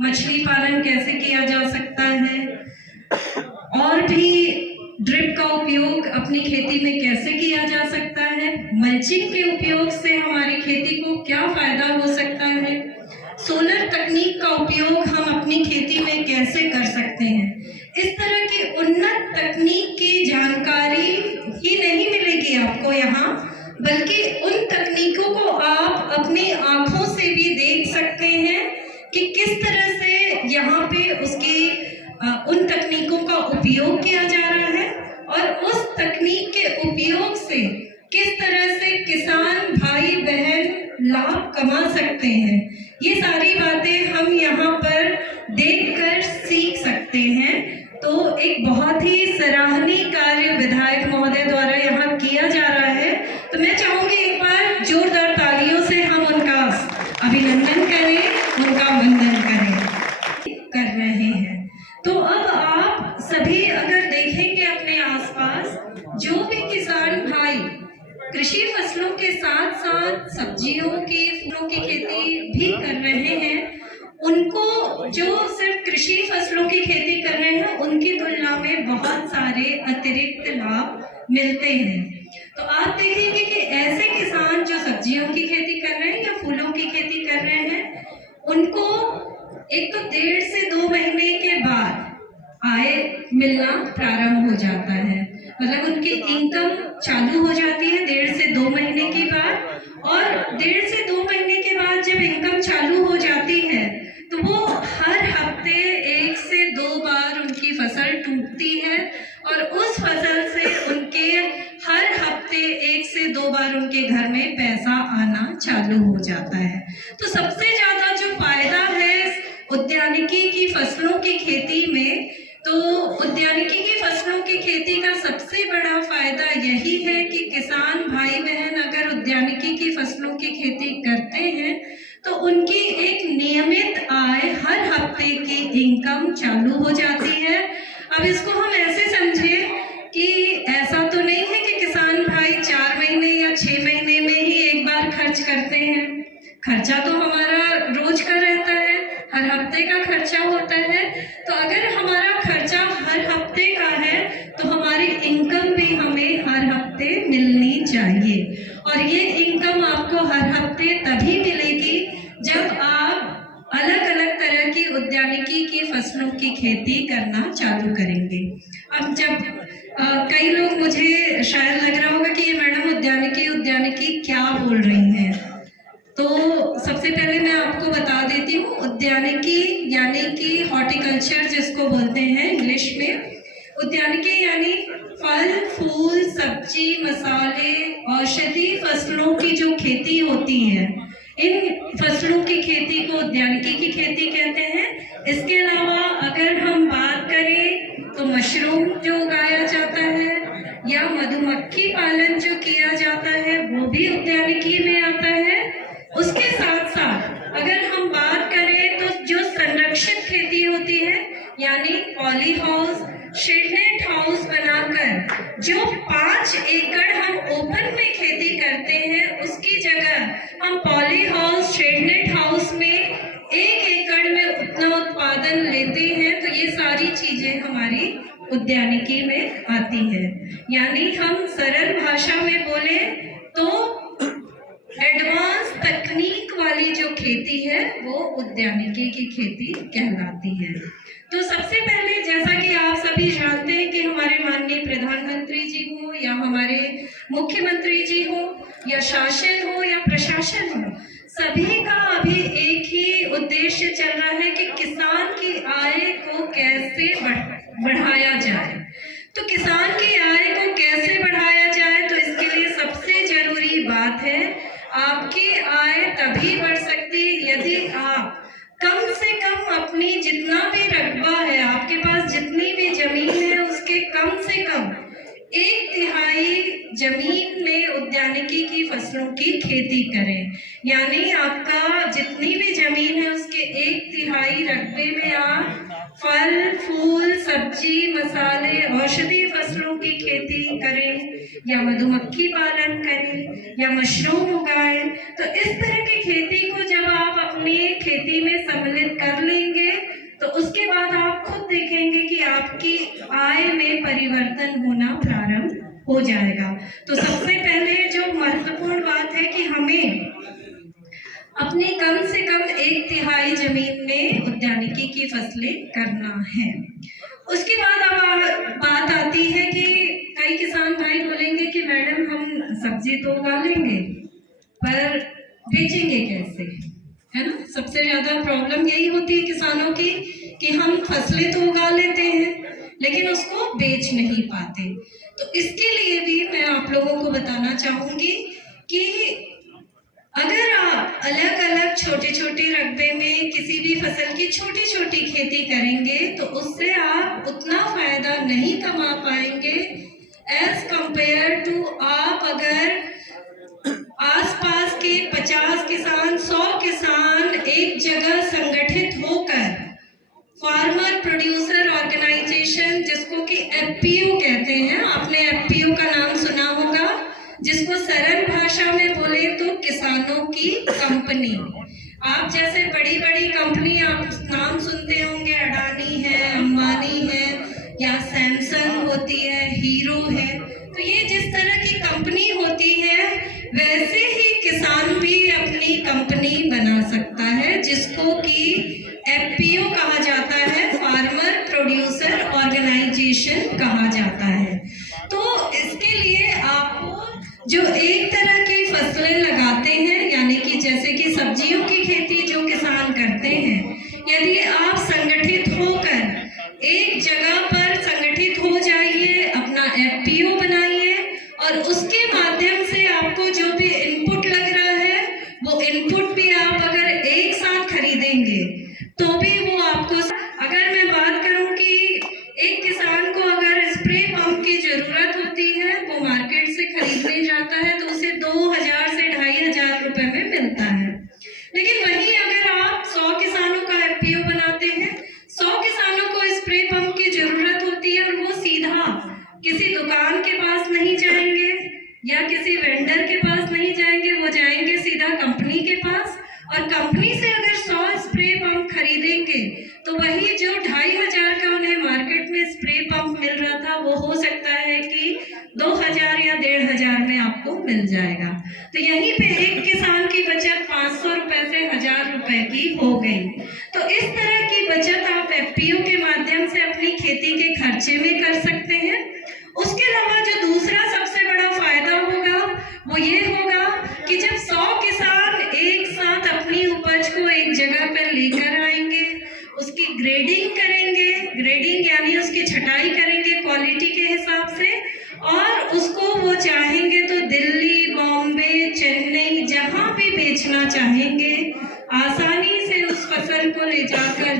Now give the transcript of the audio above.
मछली पालन कैसे किया जा सकता है, और भी ड्रिप का उपयोग अपनी खेती में कैसे किया जा सकता है, मल्चिंग के उपयोग से हमारी खेती को क्या फायदा हो सकता है, सोलर तकनीक का उपयोग हम अपनी खेती में कैसे कर सकते हैं। इस तरह की उन्नत तकनीक की जानकारी ही नहीं मिलेगी आपको यहाँ, बल्कि उन तकनीकों को आप अपनी आंखों से भी देख सकते हैं कि किस तरह से यहाँ पे उसकी उन तकनीकों का उपयोग किया जा रहा है और उस तकनीक के उपयोग से किस तरह से किसान भाई बहन लाभ कमा सकते हैं। ये सारी बातें हम यहाँ पर देखकर सीख सकते हैं। तो एक बहुत ही सराहनीय कार्य विधायक महोदय द्वारा यहाँ किया जा रहा है। तो मैं चाहूंगी एक बार जोरदार तालियों से हम उनका अभिनंदन करें, उनका वंदन कर रहे हैं। तो अब आप सभी अगर देखेंगे अपने आसपास, जो भी किसान भाई कृषि फसलों के साथ साथ सब्जियों की फूलों की खेती भी कर रहे हैं, उनको जो सिर्फ कृषि फसलों की खेती कर रहे हैं उनकी तुलना में बहुत सारे अतिरिक्त लाभ मिलते हैं। तो आप देखेंगे कि ऐसे किसान जो सब्जियों की खेती कर रहे हैं या फूलों की खेती कर रहे हैं, उनको एक तो 1.5 से 2 महीने के बाद आय मिलना प्रारंभ हो जाता है। मतलब उनकी इनकम चालू हो जाती है 1.5 से 2 महीने के बाद, और 1.5 से 2 महीने के बाद जब इनकम चालू हो जाती है तो वो हर हफ्ते 1 से 2 बार उनकी फसल टूटती है, और उस फसल से उनके हर हफ्ते 1 से 2 बार उनके घर में पैसा आना चालू हो जाता है। तो सबसे ज्यादा जो फायदा है उद्यानिकी की फसलों की खेती में, तो उद्यानिकी की फसलों की खेती का सबसे बड़ा फायदा यही है कि किसान भाई बहन अगर उद्यानिकी की फसलों की खेती करते हैं तो उनकी एक नियमित आय, हर हफ्ते की इनकम चालू हो जाती है। अब इसको हम ऐसे समझें कि ऐसा तो नहीं है कि किसान भाई 4 महीने या 6 महीने में ही एक बार खर्च करते हैं। खर्चा तो हमारा रोज का रहता है, हर हफ्ते का खर्चा होता है। तो अगर हमारा खर्चा हर हफ्ते का है तो हमारी इनकम भी हमें हर हफ्ते मिलनी चाहिए, और ये इनकम आपको हर हफ्ते तभी मिलेगी जब आप अलग अलग तरह की उद्यानिकी की फसलों की खेती करना चालू करेंगे। अब जब कई लोग, मुझे शायद लग रहा होगा कि ये मैडम उद्यानिकी क्या बोल रही हैं, तो सबसे पहले मैं आपको बता देती हूँ, उद्यानिकी यानी कि हॉर्टिकल्चर जिसको बोलते हैं इंग्लिश में, उद्यानिकी यानी फल फूल सब्जी मसाले औषधि फसलों की जो खेती होती है, इन फसलों की खेती को उद्यानिकी की खेती कहते हैं। इसके अलावा अगर हम बात करें तो मशरूम जो उगाया जाता है या मधुमक्खी पालन जो किया जाता है वो भी उद्यानिकी में आता है। उसके साथ साथ अगर हम बात करें तो जो संरक्षित खेती होती है, यानी पॉली हाउस, शेडनेट हाउस बनाकर जो 5 एकड़ हम ओपन में खेती करते हैं, उसकी जगह हम पॉली हाउस, शेडनेट हाउस में 1 एकड़ में उतना उत्पादन लेते हैं। तो ये सारी चीजें हमारी उद्यानिकी में आती है। यानी हम सरल भाषा में बोले तो एडवांस तकनीक वाली जो खेती है वो उद्यानिकी की खेती कहलाती है। तो सबसे पहले, जैसा कि आप सभी जानते हैं कि हमारे माननीय प्रधानमंत्री जी हो या हमारे मुख्यमंत्री जी हो या शासन हो या प्रशासन हो, सभी का अभी एक ही उद्देश्य चल रहा है कि किसान की आय को कैसे बढ़ाया जाए। तो किसान की आय को कैसे बढ़ाया जाए, तो इसके लिए सबसे जरूरी बात है, आपकी आय तभी बढ़ सकती है यदि आप कम से कम अपनी जितना भी रकबा है, आपके पास जितनी भी जमीन है उसके कम से कम 1/3 जमीन में उद्यानिकी की फसलों की खेती करें। यानी आपका जितनी भी जमीन है उसके 1/3 रकबे में आप फल फूल सब्जी मसाले औषधि फसलों की खेती करें, या मधुमक्खी पालन करें, या मशरूम उगाएं। तो इस तरह की खेती को जब आप अपनी खेती में सम्मिलित कर लेंगे परिवर्तन होना प्रारंभ हो जाएगा। तो सबसे पहले जो महत्वपूर्ण बात है कि हमें अपने कम से कम 1/3 जमीन में उद्यानिकी की फसलें करना है। उसके बाद अब बात आती है कि कई किसान भाई बोलेंगे कि मैडम हम सब्जी तो उगा लेंगे पर बेचेंगे कैसे, है ना। सबसे ज्यादा प्रॉब्लम यही होती है किसानों की कि हम फसलें तो उगा लेते हैं लेकिन उसको बेच नहीं पाते। तो इसके लिए भी मैं आप लोगों को बताना चाहूंगी कि अगर आप अलग अलग छोटे छोटे रकबे में किसी भी फसल की छोटी छोटी खेती करेंगे तो उससे आप उतना फायदा नहीं कमा पाएंगे एज कंपेयर टू आप अगर आसपास के 50 किसान 100 किसान एक जगह संगठित होकर फार्मर प्रोड्यूसर ऑर्गेनाइजेशन, जिसको कि एफपीओ कहते हैं, आपने एफपीओ का नाम सुना होगा, जिसको सरल भाषा में बोले तो किसानों की कंपनी। आप जैसे बड़ी बड़ी कंपनी आप नाम सुनते होंगे, अडानी है, अंबानी है या सैमसंग होती है, हीरो है, तो ये जिस तरह की कंपनी होती है वैसे ही किसान भी अपनी कंपनी बना सकता है, जिसको कि एफपीओ कहा जाता है, फार्मर प्रोड्यूसर ऑर्गेनाइजेशन कहा जाता है। तो इसके लिए आपको जो एक तरह की फसलें लगाते हैं, यानी कि जैसे कि सब्जियों की खेती जो किसान करते हैं, यदि आप संगठित होकर एक जगह पर संगठित हो जाइए, अपना एफपीओ बनाइए और उसके माध्यम से आपको जो भी इनपुट लग रहा है वो इनपुट भी आप अगर एक साथ खरीदेंगे तो भी वो आपको, अगर मैं बात करूं कि एक किसान को अगर स्प्रे पंप की जरूरत होती है, वो मार्केट से खरीदने जाता है तो उसे 2000 से 2500 रुपए में मिलता है। लेकिन वहीं अगर आप 100 किसानों का एफपीओ बनाते हैं, 100 किसानों को स्प्रे पंप की जरूरत होती है और वो सीधा किसी दुकान के पास नहीं जाएंगे या किसी वेंडर के पास नहीं जाएंगे, वो जाएंगे सीधा कंपनी के पास और कंपनी से अगर 100 स्प्रे पंप खरीदेंगे तो वही जो 2500 का उन्हें मार्केट में स्प्रे पंप मिल रहा था वो हो सकता है कि 2000 या 1500 में आपको मिल जाएगा। तो यहीं पे एक किसान की बचत 500 रुपए से 1000 रुपए की हो गई। तो इस तरह की बचत आप एफपीओ के माध्यम से अपनी खेती के खर्चे में कर सकते हैं। उसके अलावा जो दूसरा सबसे बड़ा फायदा होगा वो ये होगा कि जब 100 किसान एक साथ अपनी उपज को एक जगह पर लेकर आएंगे, उसकी ग्रेडिंग करेंगे, ग्रेडिंग यानी उसकी छटाई करेंगे क्वालिटी के हिसाब से, और उसको वो चाहेंगे तो दिल्ली, बॉम्बे, चेन्नई जहां भी बेचना चाहेंगे, आसानी से उस फसल को ले जाकर